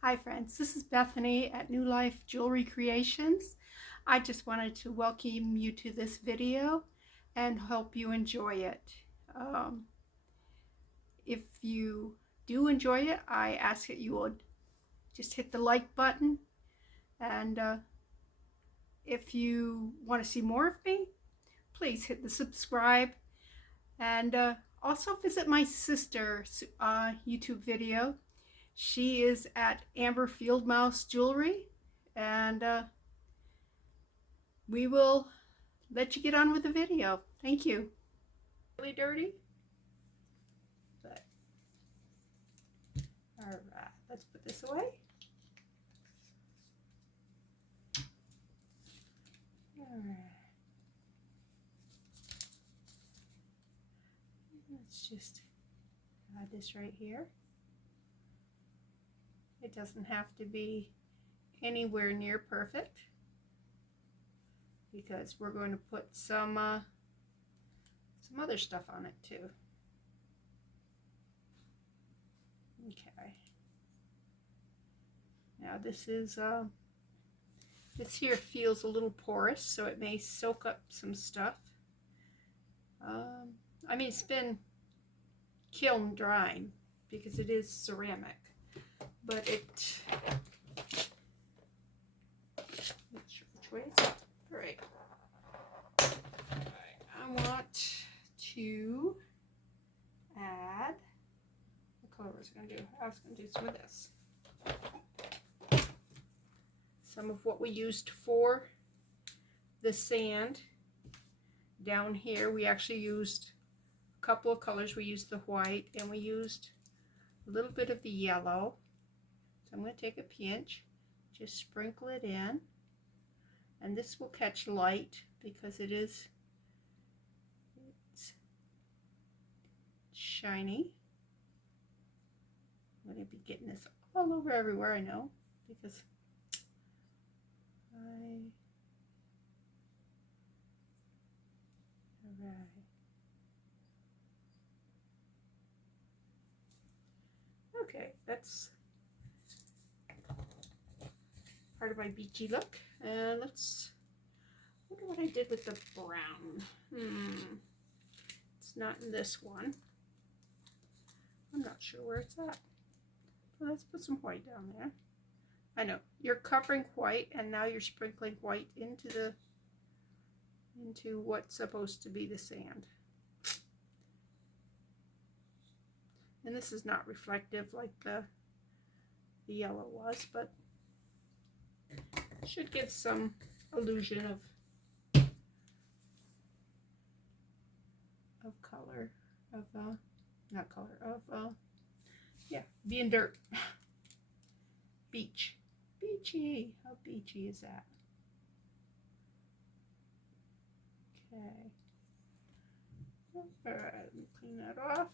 Hi friends, this is Bethany at New Life Jewelry Creations. I just wanted to welcome you to this video and hope you enjoy it. If you do enjoy it, I ask that you would just hit the like button, and if you want to see more of me, please hit the subscribe, and also visit my sister's YouTube video. She is at Amber Fieldmouse Jewelry, and we will let you get on with the video. Thank you. Really dirty, but all right, let's put this away. All right, let's just add this right here. It doesn't have to be anywhere near perfect because we're going to put some other stuff on it too. Okay. Now this here feels a little porous, so it may soak up some stuff. I mean, it's been kiln drying because it is ceramic, but it, not sure which way is it. All right. I want to add, what color was I going to do? I was going to do some of this. Some of what we used for the sand. Down here we actually used a couple of colors. We used the white and we used a little bit of the yellow. So I'm going to take a pinch, just sprinkle it in, and this will catch light because it's shiny. I'm going to be getting this all over everywhere, I know, because all right. Okay, that's part of my beachy look. And let's look at what I did with the brown. It's not in this one. I'm not sure where it's at. But let's put some white down there. I know you're covering white, and now you're sprinkling white into what's supposed to be the sand. And this is not reflective like the yellow was, but should give some illusion of color, of not color, of yeah, being dirt. Beach. Beachy. How beachy is that? Okay. Alright, let me clean that off.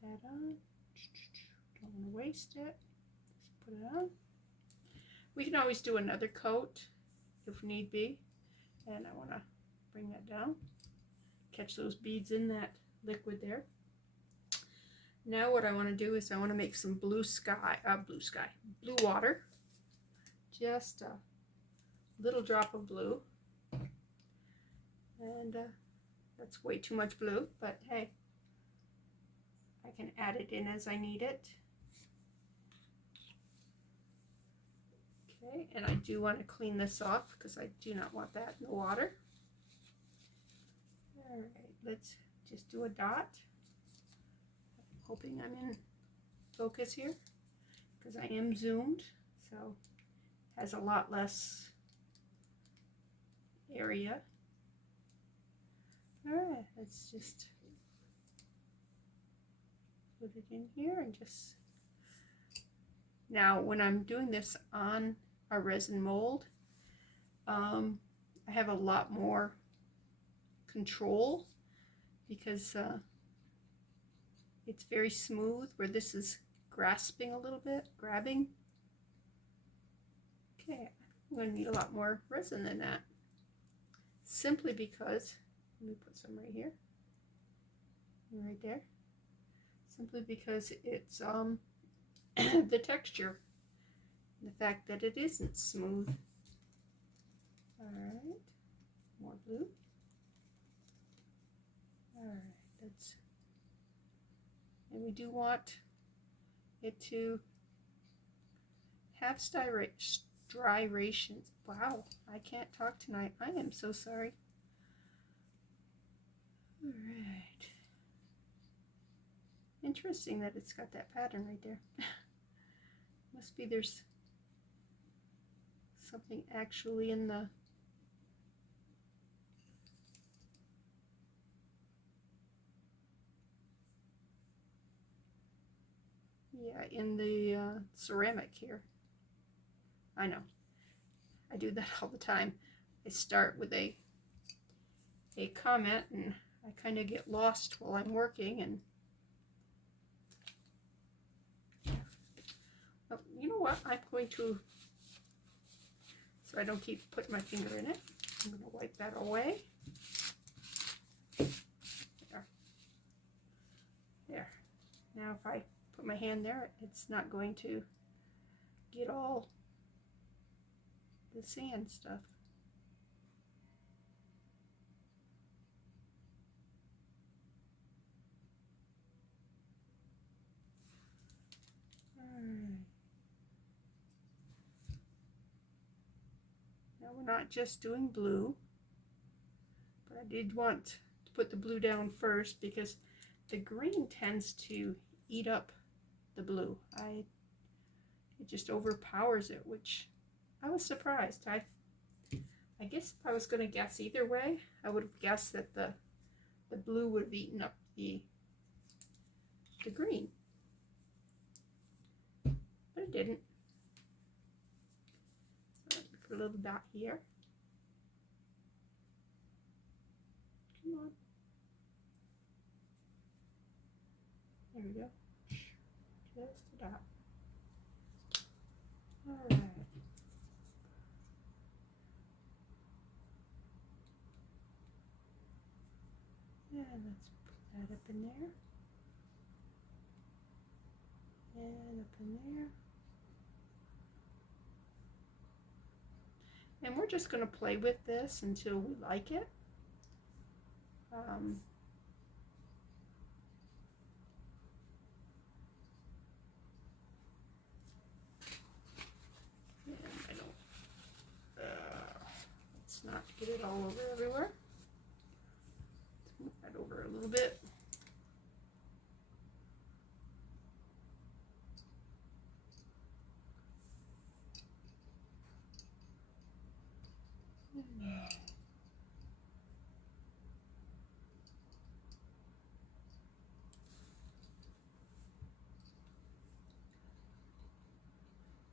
Put that on. Don't want to waste it. Just put it on. We can always do another coat if need be. And I want to bring that down. Catch those beads in that liquid there. Now what I want to do is I want to make some blue water. Just a little drop of blue. And that's way too much blue, but hey, I can add it in as I need it. Okay, and I do want to clean this off because I do not want that in the water. All right, let's just do a dot. I'm hoping I'm in focus here because I am zoomed, so it has a lot less area. All right, let's just put it in here and just, now when I'm doing this on a resin mold, I have a lot more control because it's very smooth, where this is grasping a little bit, grabbing. Okay, I'm going to need a lot more resin than that, simply because, let me put some right here, right there, simply because it's the texture, the fact that it isn't smooth. Alright, more blue. Alright, and we do want it to have striations. Wow, I can't talk tonight. I am so sorry. Alright. Interesting that it's got that pattern right there. Must be there's something actually in the ceramic here. I know. I do that all the time. I start with a comment and I kind of get lost while I'm working, and you know what, I'm going to, so I don't keep putting my finger in it, I'm going to wipe that away. There. Now if I put my hand there, it's not going to get all the sand stuff. Now we're not just doing blue, but I did want to put the blue down first because the green tends to eat up the blue. It just overpowers it, which I was surprised. I guess if I was going to guess either way, I would have guessed that the blue would have eaten up the green, but it didn't. Put a little dot here. Come on. There we go. Just a dot. All right. And let's put that up in there. And up in there. And we're just going to play with this until we like it. And I don't, let's not get it all over everywhere. Let's move that over a little bit.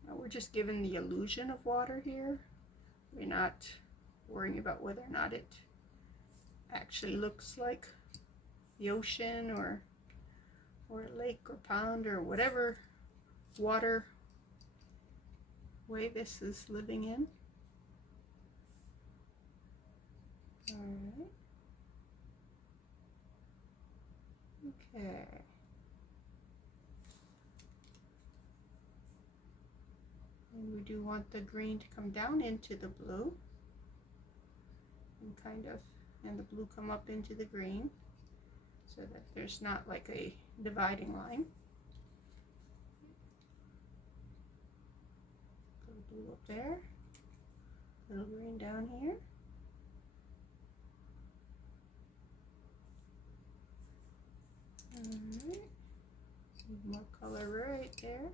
Now we're just giving the illusion of water here. We're not worrying about whether or not it actually looks like the ocean or a lake or pond or whatever water way this is living in. All right. Okay. And we do want the green to come down into the blue and the blue come up into the green so that there's not like a dividing line. Little blue up there, little green down here. Alright, more color right there.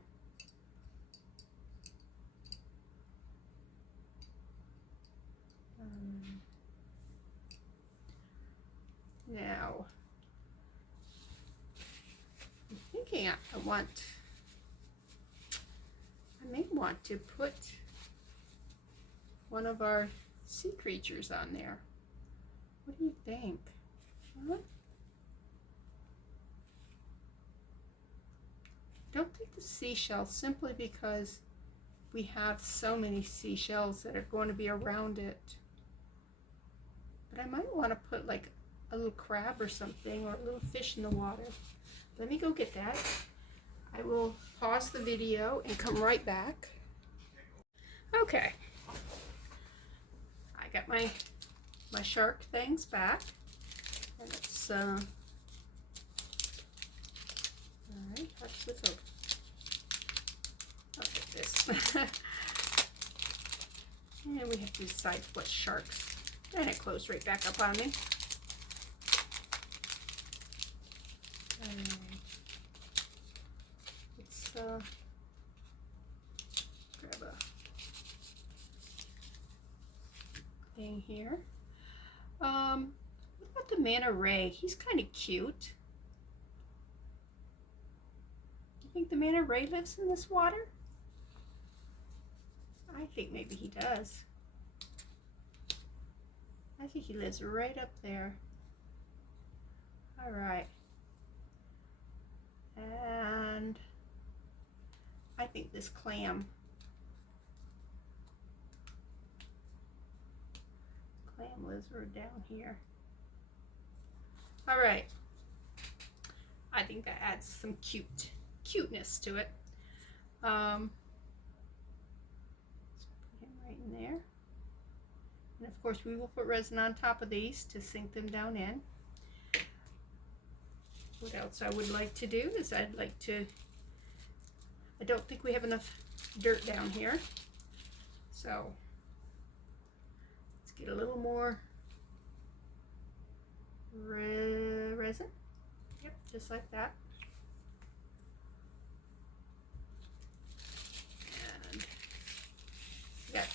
Now, I'm thinking I may want to put one of our sea creatures on there. What do you think? Huh? Don't think the seashells, simply because we have so many seashells that are going to be around it. But I might want to put like a little crab or something, or a little fish in the water. Let me go get that. I will pause the video and come right back. Okay, I got my shark things back, and it's all right. How does this open? Okay, this. And we have to decide what sharks. And it closed right back up on me. Let's grab a thing here. What about the manta ray? He's kind of cute. Do you think the manta ray lives in this water? I think maybe he does. I think he lives right up there. All right. And I think this clam lizard down here. All right. I think that adds some cuteness to it. Let's put him right in there. And of course we will put resin on top of these to sink them down in. What else I would like to do is I don't think we have enough dirt down here. So let's get a little more resin. Yep, just like that. And we got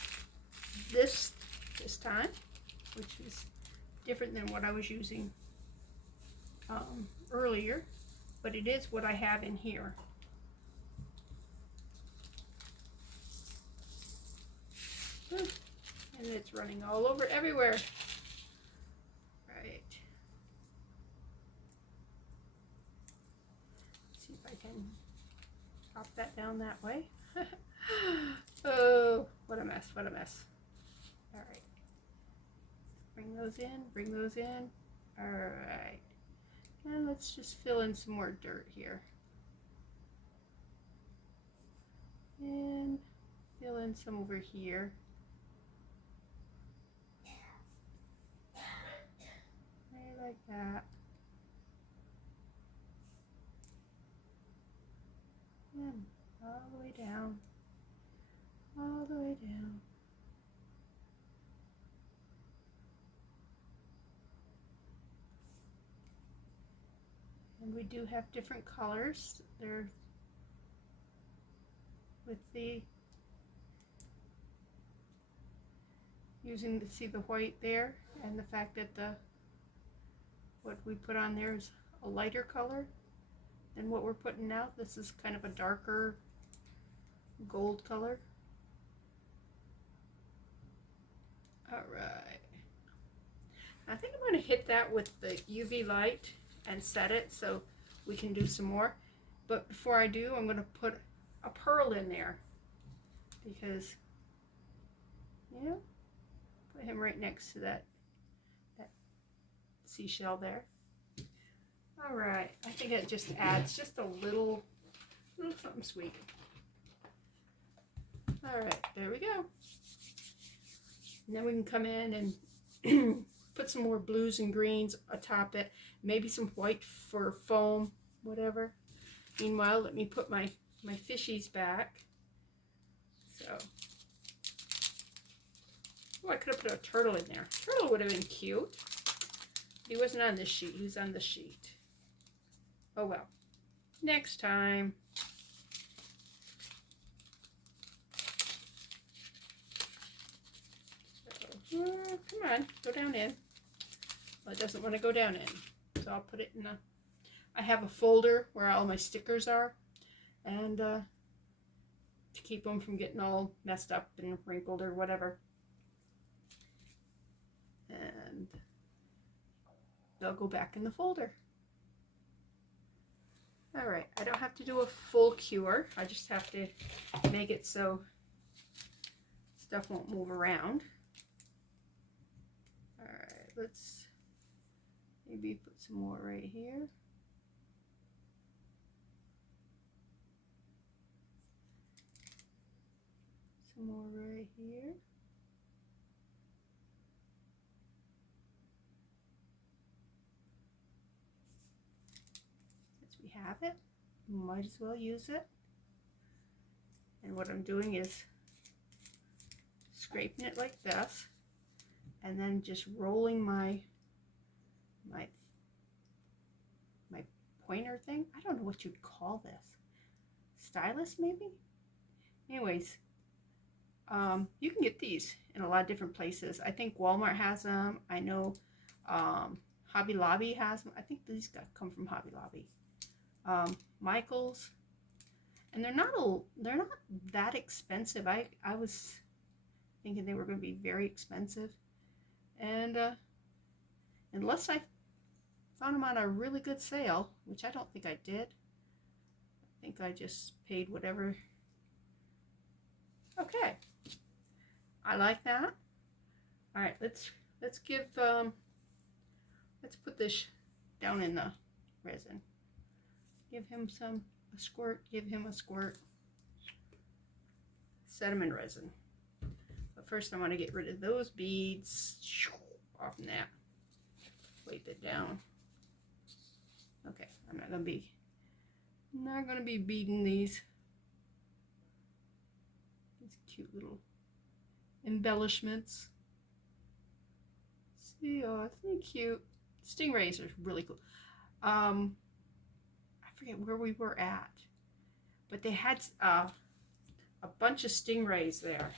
this time, which is different than what I was using earlier, but it is what I have in here. And it's running all over everywhere. Right. See if I can drop that down that way. Oh, what a mess, what a mess. All right. Bring those in, bring those in. All right. And let's just fill in some more dirt here. And fill in some over here. Right like that. And all the way down. All the way down. And we do have different colors. They're with the using to see the white there, and the fact that what we put on there is a lighter color than what we're putting out. This is kind of a darker gold color. All right. I think I'm going to hit that with the UV light and set it so we can do some more. But before I do, I'm going to put a pearl in there because, you know, put him right next to that seashell there. All right, I think it just adds just a little something sweet. All right, there we go. And then we can come in and put some more blues and greens atop it, maybe some white for foam, whatever. Meanwhile, let me put my fishies back. So, oh, I could have put a turtle in there. Turtle would have been cute. He wasn't on this sheet. He was on the sheet. Oh well. Next time. So, come on, go down in. Well, it doesn't want to go down in. So I'll put it in a... I have a folder where all my stickers are. And to keep them from getting all messed up and wrinkled or whatever. And they'll go back in the folder. All right, I don't have to do a full cure. I just have to make it so stuff won't move around. All right, let's maybe put some more right here. some more right here. Since we have it, might as well use it. And what I'm doing is scraping it like this, and then just rolling my pointer thing. I don't know what you'd call this. Stylus, maybe? Anyways, you can get these in a lot of different places. I think Walmart has them. I know Hobby Lobby has them. I think these come from Hobby Lobby. Michael's, and they're not that expensive. I was thinking they were going to be very expensive, and unless I found them on a really good sale, which I don't think I did. I think I just paid whatever. Okay, I like that. All right, let's give let's put this down in the resin. Give him a squirt. Give him a squirt. Set him in resin. But first, I want to get rid of those beads off that. Weight it down. Okay, I'm not gonna be beading these cute little embellishments. See, oh, isn't he cute? Stingrays are really cool. I forget where we were at, but they had a bunch of stingrays there,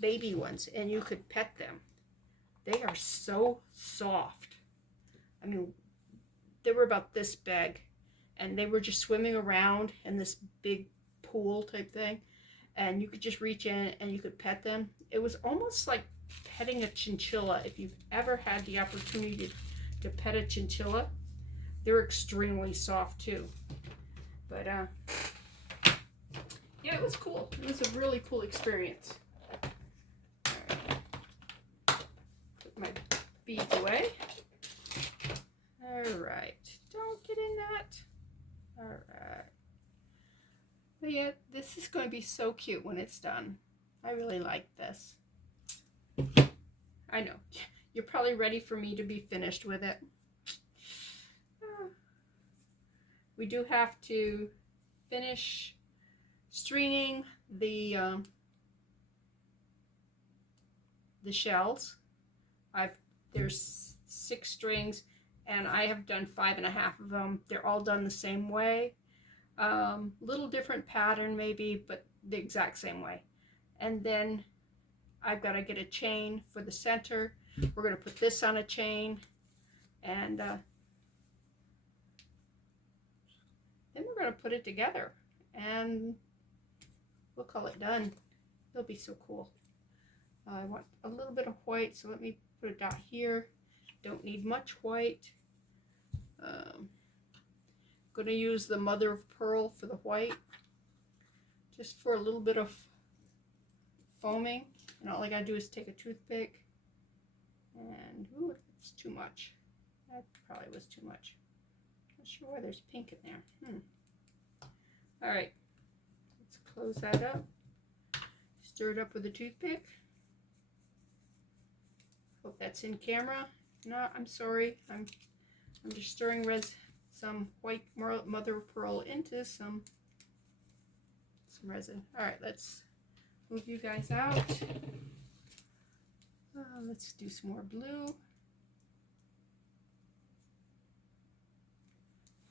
baby ones, and you could pet them. They are so soft. I mean, they were about this big, and they were just swimming around in this big pool type thing, and you could just reach in and you could pet them. It was almost like petting a chinchilla. If you've ever had the opportunity to pet a chinchilla, they're extremely soft too. But yeah, it was cool. It was a really cool experience. All right. Put my beads away. All right, don't get in that. All right. But yeah, this is going to be so cute when it's done. I really like this. I know, you're probably ready for me to be finished with it. We do have to finish stringing the shells. There's 6 strings, and I have done 5.5 of them. They're all done the same way. Little different pattern maybe, but the exact same way. And then I've got to get a chain for the center. We're going to put this on a chain, and then we're going to put it together, and we'll call it done. It'll be so cool. I want a little bit of white, so let me put a dot here. Don't need much white. Going to use the mother of pearl for the white, just for a little bit of foaming. And all I got to do is take a toothpick, and ooh, it's too much. That probably was too much. Not sure why there's pink in there. All right, let's close that up. Stir it up with a toothpick. Hope that's in camera. If not, I'm sorry. I'm just stirring some white mother of pearl into some resin. All right, let's move you guys out. Let's do some more blue,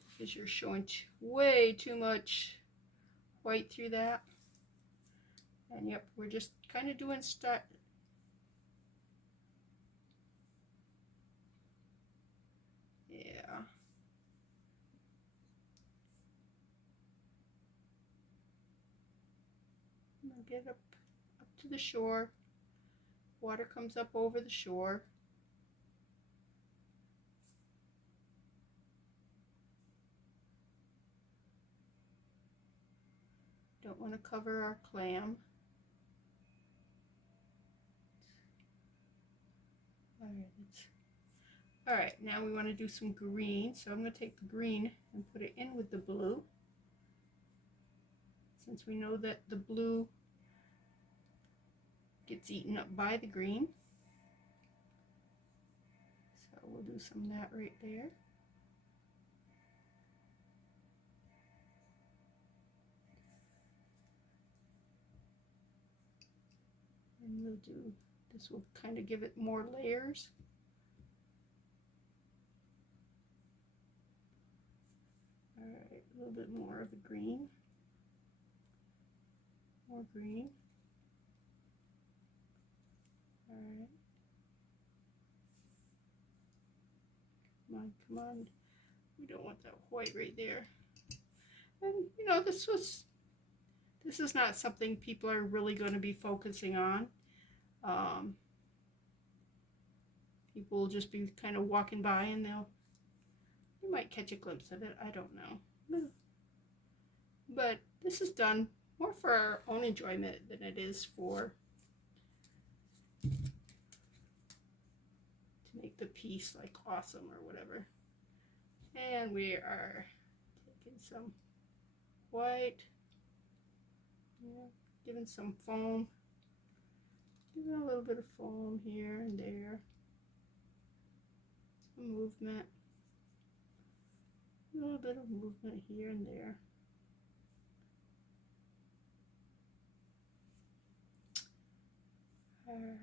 because you're showing way too much white through that. And yep, we're just kind of doing stuff. Yeah. I'm gonna get up to the shore. Water comes up over the shore. Don't want to cover our clam. All right, now we want to do some green. So I'm going to take the green and put it in with the blue, since we know that the blue gets eaten up by the green. So we'll do some of that right there. And we'll do, this will kind of give it more layers. All right, a little bit more of the green. More green. All right. Come on, come on. We don't want that white right there. And you know, this is not something people are really going to be focusing on. People will just be kind of walking by and you might catch a glimpse of it. I don't know. But this is done more for our own enjoyment than it is for to make the piece like awesome or whatever. And we are taking some white, yeah, giving some foam, giving a little bit of foam here and there, some movement, a little bit of movement here and there. All right.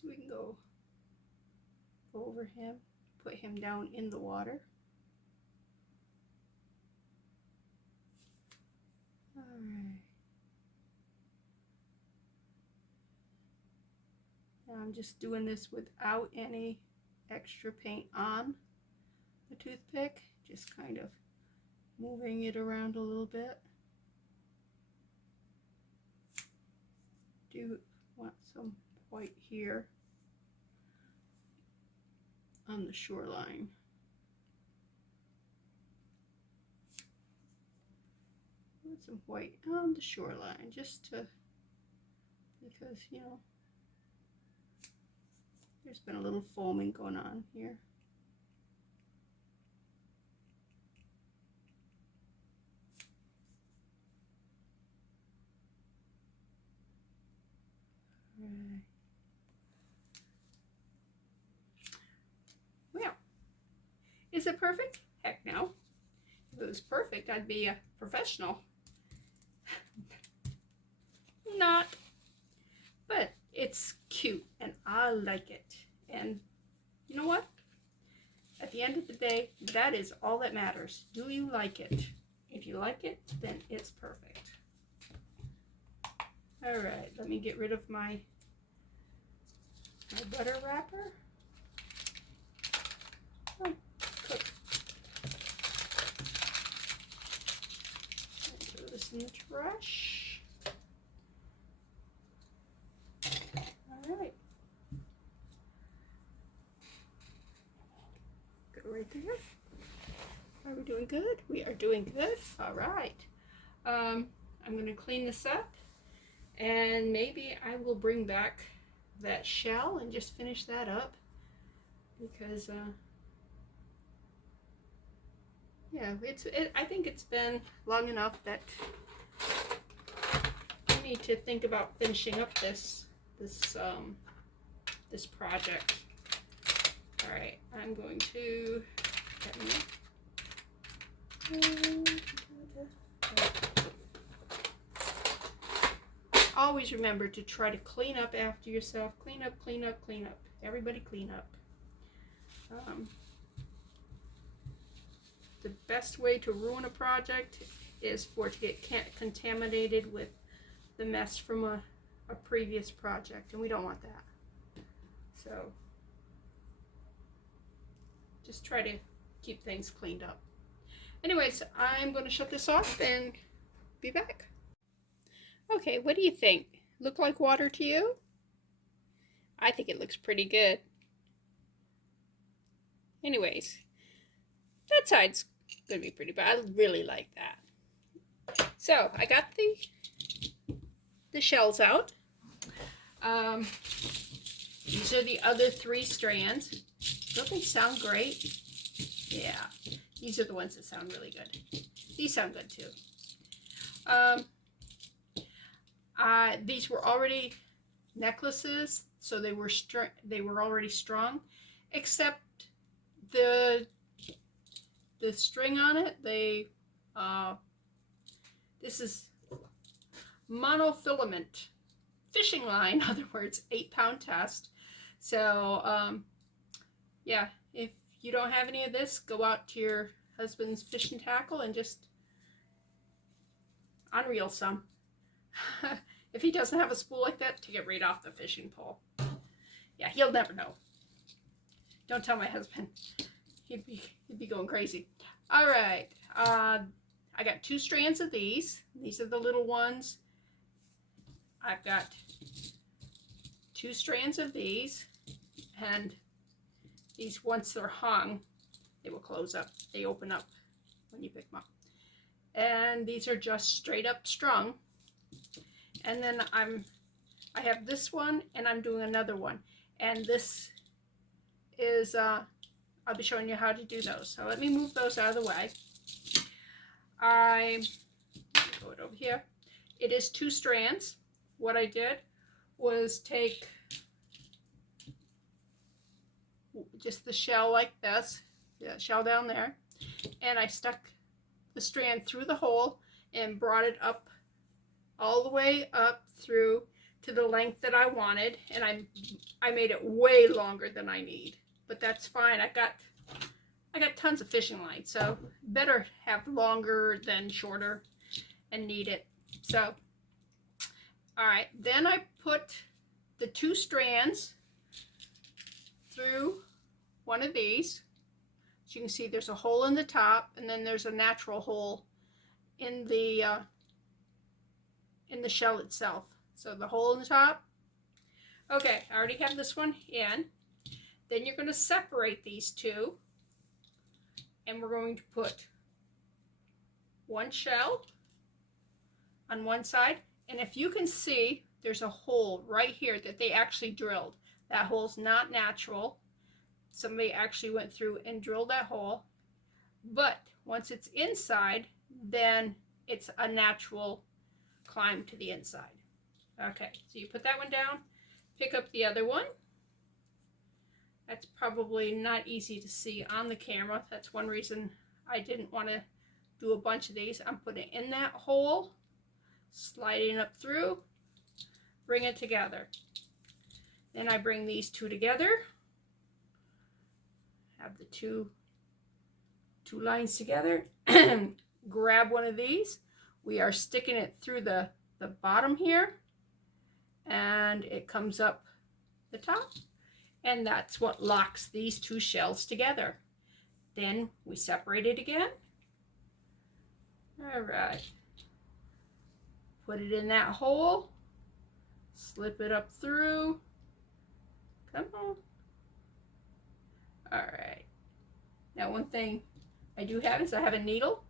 So we can go over him, put him down in the water. All right. Now I'm just doing this without any extra paint on the toothpick, just kind of moving it around a little bit. Do want some white here on the shoreline. Want some white on the shoreline, just to, because you know there's been a little foaming going on here. Right. Well, is it perfect? Heck no. If it was perfect, I'd be a professional. Not. But it's cute and I like it. And you know what? At the end of the day, that is all that matters. Do you like it? If you like it, then it's perfect. All right, let me get rid of my butter wrapper. Oh, cook. Throw this in the trash. All right. Go right there. Are we doing good? We are doing good. All right. I'm going to clean this up, and maybe I will bring back that shell and just finish that up, because yeah, I think it's been long enough that I need to think about finishing up this project. All right, I'm going to always remember to try to clean up after yourself. Clean up, clean up, clean up. Everybody clean up. The best way to ruin a project is for it to get contaminated with the mess from a previous project, and we don't want that. So just try to keep things cleaned up. Anyways, I'm going to shut this off and be back. Okay, what do you think? Look like water to you? I think it looks pretty good. Anyways, that side's going to be pretty, but I really like that. So I got the shells out. These are the other 3 strands. Don't they sound great? Yeah. These are the ones that sound really good. These sound good too. These were already necklaces, so they were already strung, except the string on it. This is monofilament fishing line, in other words, 8-pound test. So yeah, if you don't have any of this, go out to your husband's fishing tackle and just unreel some. If he doesn't have a spool like that, take it right off the fishing pole. Yeah, he'll never know. Don't tell my husband. He'd be going crazy. All right. I got 2 strands of these. These are the little ones. I've got 2 strands of these, and these, once they're hung, they will close up. They open up when you pick them up. And these are just straight up strung. And then I have this one, and I'm doing another one. And this is, I'll be showing you how to do those. So let me move those out of the way. Go it over here. It is 2 strands. What I did was take just the shell like this, the shell down there, and I stuck the strand through the hole and brought it up all the way up through to the length that I wanted, and I made it way longer than I need, but that's fine. I got tons of fishing line, so better have longer than shorter and need it. So all right, then I put the 2 strands through one of these. As you can see, there's a hole in the top, and then there's a natural hole in the shell itself. So the hole in the top. Okay, I already have this one in. Then you're going to separate these 2, and we're going to put one shell on one side. And if you can see, there's a hole right here that they actually drilled. That hole's not natural. Somebody actually went through and drilled that hole. But once it's inside, then it's a natural climb to the inside. Okay, so you put that one down, pick up the other one. That's probably not easy to see on the camera. That's one reason I didn't want to do a bunch of these. I'm putting it in that hole, sliding up through, bring it together. Then I bring these 2 together, have the two lines together, grab one of these. We are sticking it through the bottom here, and it comes up the top, and that's what locks these 2 shells together. Then we separate it again. All right. Put it in that hole, slip it up through. Come on. All right. Now, one thing I do have is I have a needle.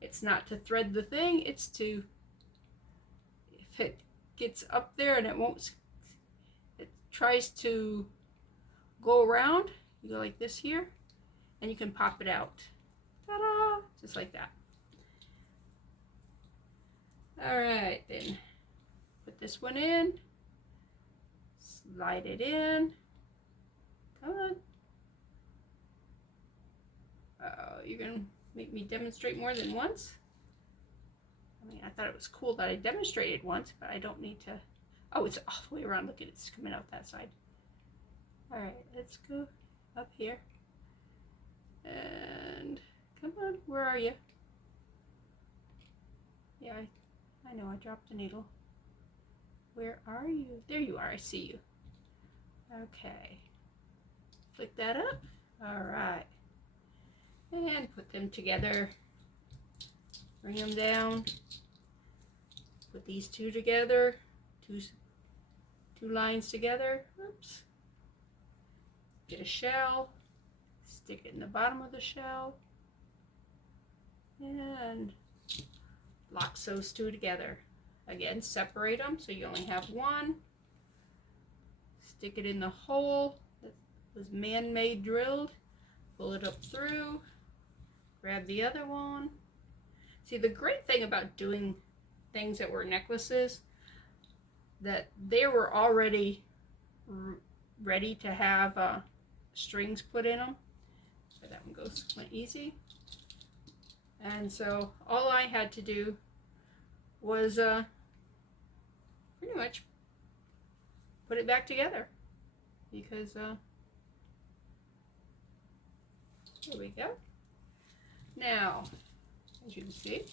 It's not to thread the thing, it's to, if it gets up there and it tries to go around, you go like this here, and you can pop it out. Ta-da! Just like that. All right, then put this one in, slide it in. Come on. You're gonna make me demonstrate more than once? I mean, I thought it was cool that I demonstrated once, but I don't need to. Oh, it's all the way around. Look at it, it's coming out that side. All right, let's go up here. And come on, where are you? Yeah, I know I dropped the needle. Where are you? There you are, I see you. Okay. Flick that up. All right. And put them together. Bring them down. Put these 2 together. Two lines together. Oops. Get a shell. Stick it in the bottom of the shell. And locks those 2 together. Again, separate them so you only have one. Stick it in the hole that was man-made drilled. Pull it up through. grab the other one. See, the great thing about doing things that were necklaces, that they were already ready to have strings put in them. So that one went easy. And so all I had to do was pretty much put it back together, because there we go. Now, as you can see,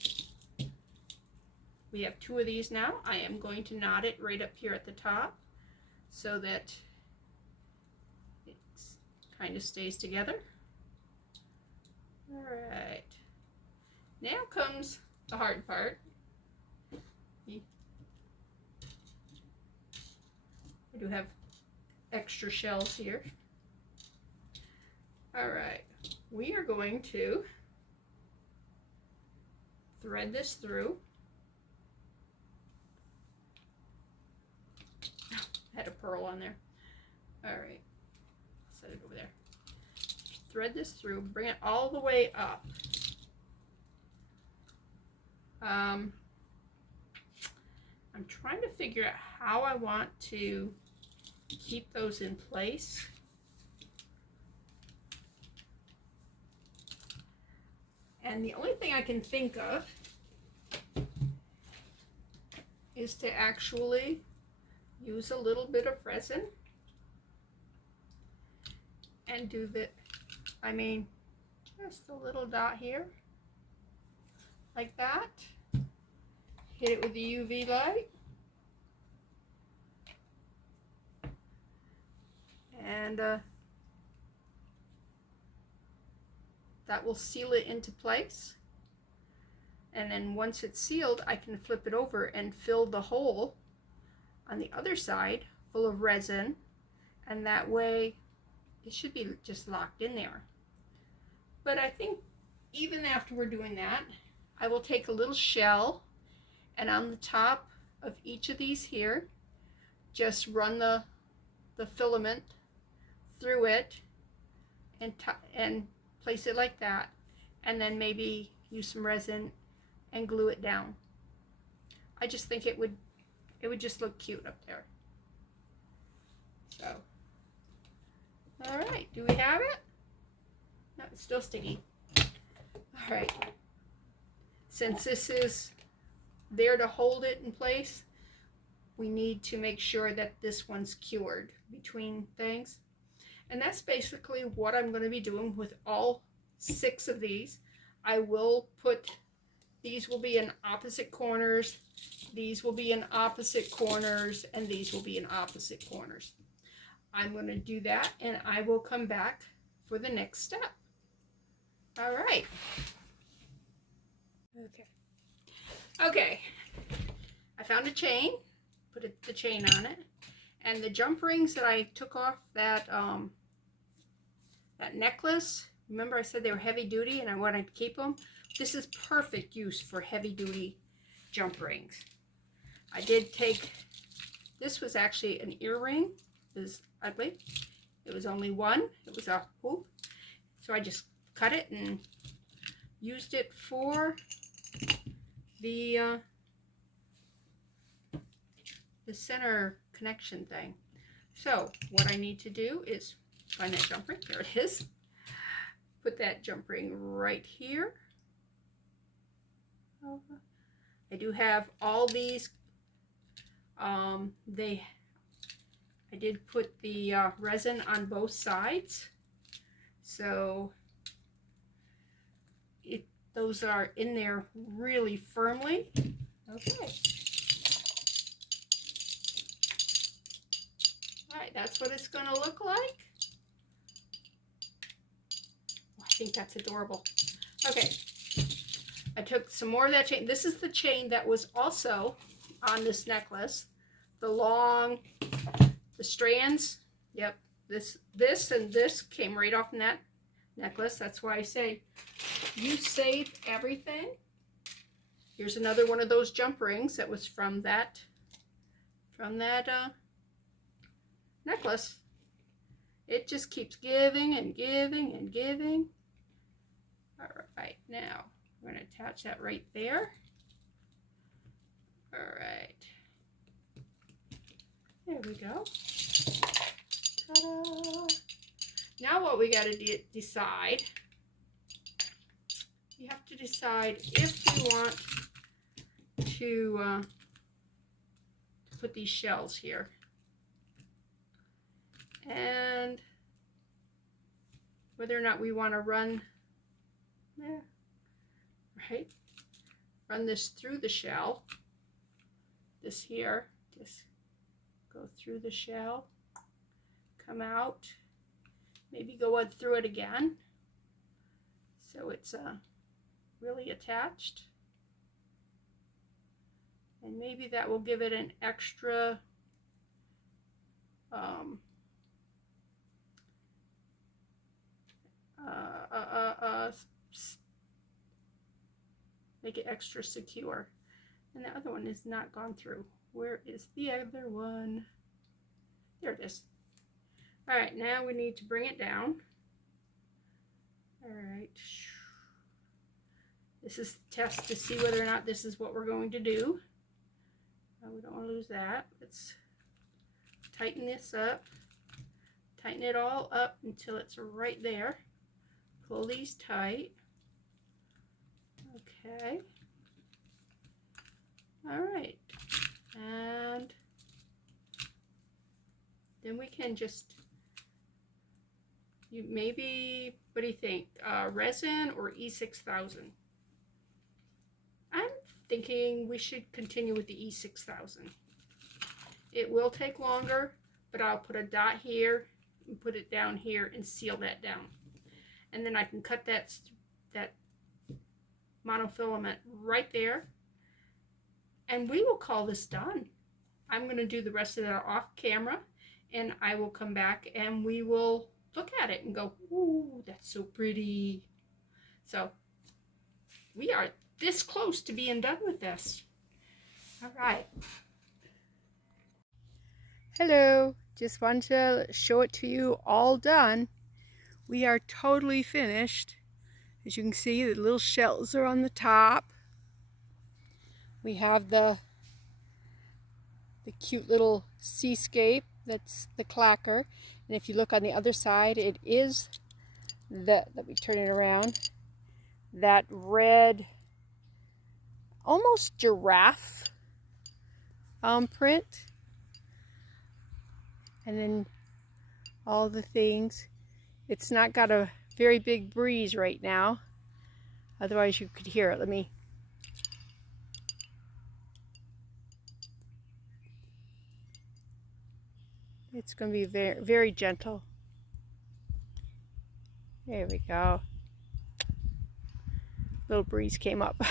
we have 2 of these now. I am going to knot it right up here at the top so that it kind of stays together. All right. Now comes the hard part. I do have extra shells here. All right, we are going to thread this through. Oh, I had a pearl on there. All right, set it over there. Thread this through, bring it all the way up. I'm trying to figure out how I want to keep those in place. And the only thing I can think of is to actually use a little bit of resin and do just a little dot here, like that. Hit it with the UV light. And that will seal it into place. And then once it's sealed, I can flip it over and fill the hole on the other side full of resin, and that way it should be just locked in there. But I think even after we're doing that, I will take a little shell, and on the top of each of these here, just run the filament through it and place it like that, and then maybe use some resin and glue it down. I just think it would just look cute up there. So, all right, do we have it? No, it's still sticky. All right, since this is there to hold it in place, we need to make sure that this one's cured between things. And that's basically what I'm going to be doing with all 6 of these. I will put, these will be in opposite corners, these will be in opposite corners, and these will be in opposite corners. I'm going to do that, and I will come back for the next step. All right. Okay. I found a chain, put the chain on it, and the jump rings that I took off that necklace, remember I said they were heavy duty and I wanted to keep them? This is perfect use for heavy duty jump rings. I did take, this was actually an earring. It was ugly. It was only one. It was a hoop. So I just cut it and used it for the center connection thing. So what I need to do is find that jump ring. There it is. Put that jump ring right here. I do have all these. I did put the resin on both sides, so those are in there really firmly. Okay. All right, that's what it's going to look like. Oh, I think that's adorable. Okay, I took some more of that chain. This is the chain that was also on this necklace. The strands, yep, this and this came right off in that necklace. That's why I say you save everything. Here's another one of those jump rings that was from that necklace. It just keeps giving and giving and giving. All right. right, now we're going to attach that right there. All right. There we go. Ta-da! Now what we got to decide, you have to decide if you want to put these shells here. And whether or not we want to run, run this through the shell. This here, just go through the shell, come out, maybe go through it again so it's really attached. And maybe that will give it an extra make it extra secure. And the other one is not gone through. Where is the other one? There it is. All right, now we need to bring it down. All right. This is the test to see whether or not this is what we're going to do. We don't want to lose that. Let's tighten this up. Tighten it all up until it's right there. Pull these tight. Okay. All right. And then we can just, maybe, what do you think? Resin or E6000? I'm thinking we should continue with the E6000. It will take longer, but I'll put a dot here and put it down here and seal that down. And then I can cut that monofilament right there. And we will call this done. I'm going to do the rest of that off camera, and I will come back and we will look at it and go, ooh, that's so pretty. So we are this close to being done with this. All right. Hello, just wanted to show it to you all done. We are totally finished. As you can see, the little shells are on the top. We have the cute little seascape, that's the clacker. And if you look on the other side, it is let me turn it around, that red, almost giraffe print. And then all the things. It's not got a very big breeze right now, otherwise you could hear it. It's going to be very, very gentle. There we go. Little breeze came up.